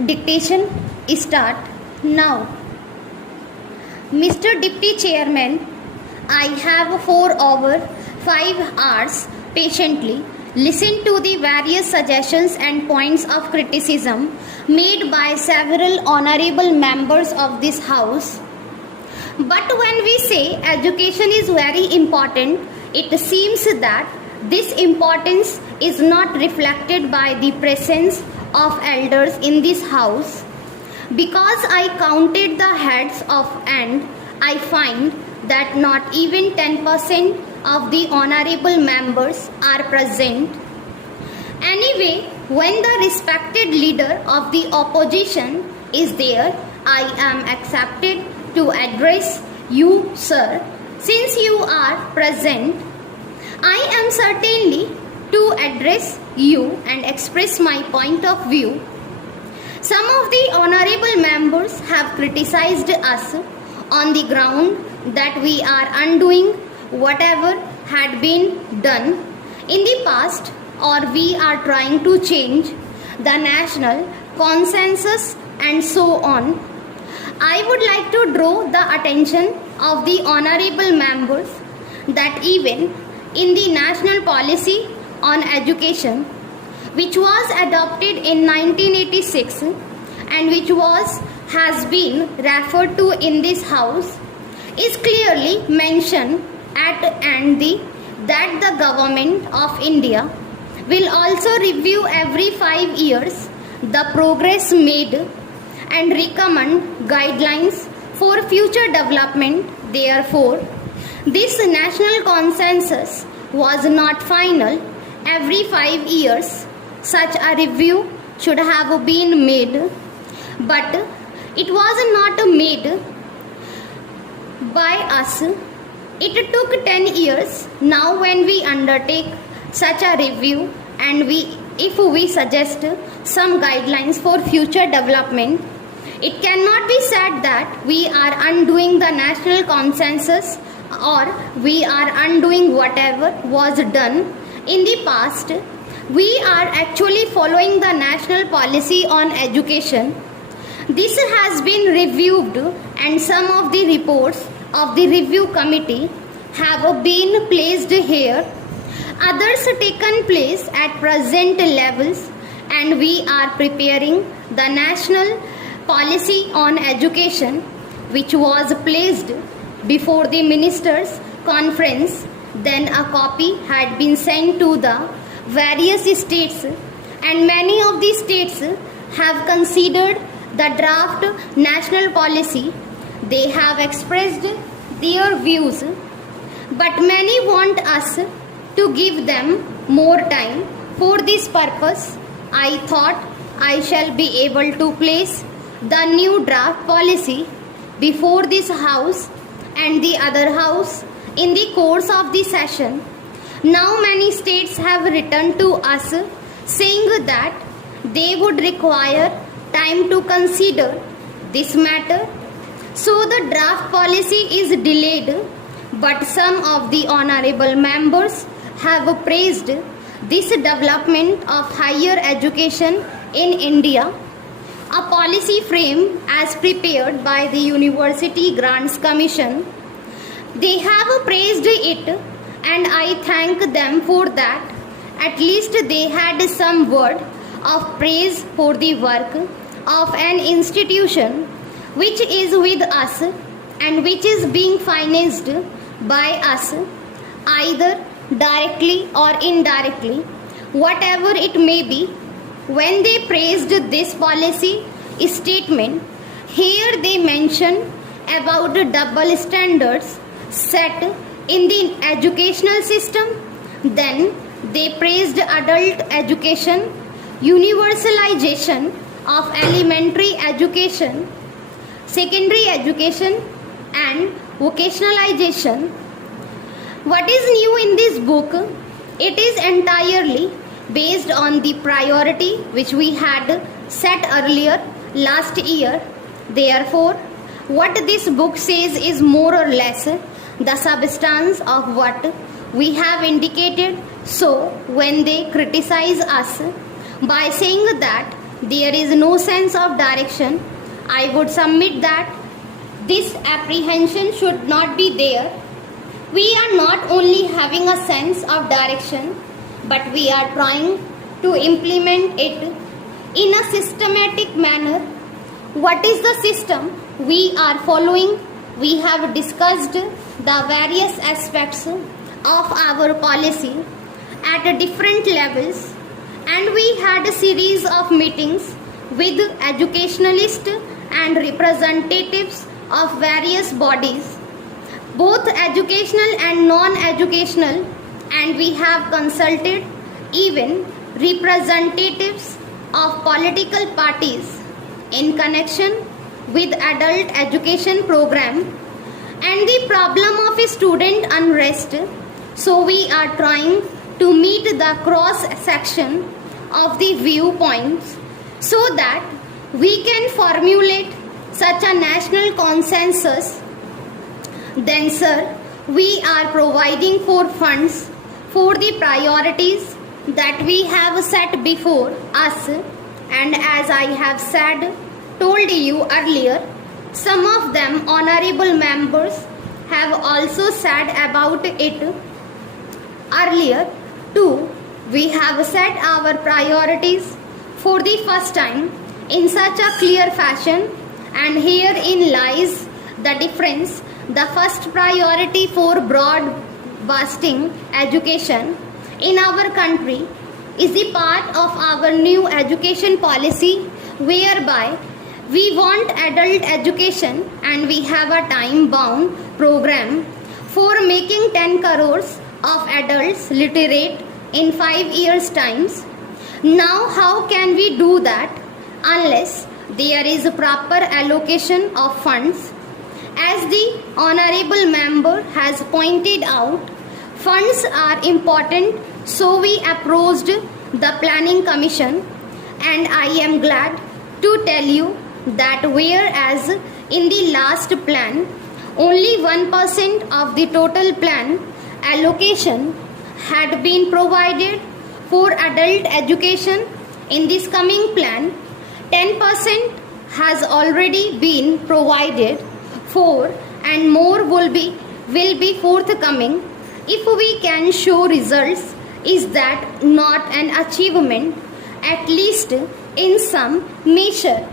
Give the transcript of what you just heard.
Dictation start now. Mr. Deputy Chairman, I have for over 5 hours patiently listened to the various suggestions and points of criticism made by several honorable members of this House. But when we say education is very important, it seems that this importance is not reflected by the presence of elders in this House. Because I counted the heads of and I find that not even 10% of the honorable members are present. Anyway, when the respected leader of the opposition is there, I am accepted to address you, sir. Since you are present, I am certainly to address you and express my point of view. Some of the honorable members have criticized us on the ground that we are undoing whatever had been done in the past, or we are trying to change the national consensus and so on. I would like to draw the attention of the honorable members that even in the national policy on education, which was adopted in 1986 and which has been referred to in this House, is clearly mentioned that the government of India will also review every 5 years the progress made and recommend guidelines for future development. Therefore, this national consensus was not final every 5 years. Such a review should have been made, but it was not made by us. It took 10 years. Now when we undertake such a review and if we suggest some guidelines for future development, it cannot be said that we are undoing the national consensus or we are undoing whatever was done in the past. We are actually following the national policy on education. This has been reviewed and some of the reports of the review committee have been placed here. Others taken place at present levels, and we are preparing the national policy on education, which was placed before the ministers' conference. Then a copy had been sent to the various states, and many of the states have considered the draft national policy. They have expressed their views, but many want us to give them more time. For this purpose, I thought I shall be able to place the new draft policy before this House and the other House in the course of the session. Now many states have written to us saying that they would require time to consider this matter. So the draft policy is delayed, but some of the honorable members have praised this development of higher education in India, a policy frame as prepared by the University Grants Commission. They have praised it, and I thank them for that. At least they had some word of praise for the work of an institution which is with us and which is being financed by us, either directly or indirectly, whatever it may be. When they praised this policy statement, here they mention about the double standards set in the educational system. Then they praised adult education, universalization of elementary education, secondary education, and vocationalization. What is new in this book? It is entirely based on the priority which we had set earlier last year. Therefore, what this book says is more or less the substance of what we have indicated. So, when they criticize us by saying that there is no sense of direction, I would submit that this apprehension should not be there. We are not only having a sense of direction, but we are trying to implement it in a systematic manner. What is the system we are following? We have discussed the various aspects of our policy at different levels, and we had a series of meetings with educationalists and representatives of various bodies, both educational and non-educational, and we have consulted even representatives of political parties in connection with adult education program and the problem of student unrest. So we are trying to meet the cross section of the viewpoints so that we can formulate such a national consensus. Then sir, we are providing for funds for the priorities that we have set before us, and as I have told you earlier, some of them honorable members have also said about it earlier too. We have set our priorities for the first time in such a clear fashion, and herein lies the difference. The first priority for broad-basing education in our country is the part of our new education policy whereby we want adult education, and we have a time-bound program for making 10 crores of adults literate in 5 years' times. Now, how can we do that unless there is a proper allocation of funds? As the honorable member has pointed out, funds are important, so we approached the planning commission, and I am glad to tell you that whereas in the last plan only 1% of the total plan allocation had been provided for adult education, in this coming plan 10% has already been provided for, and more will be forthcoming. If we can show results, is that not an achievement, at least in some measure?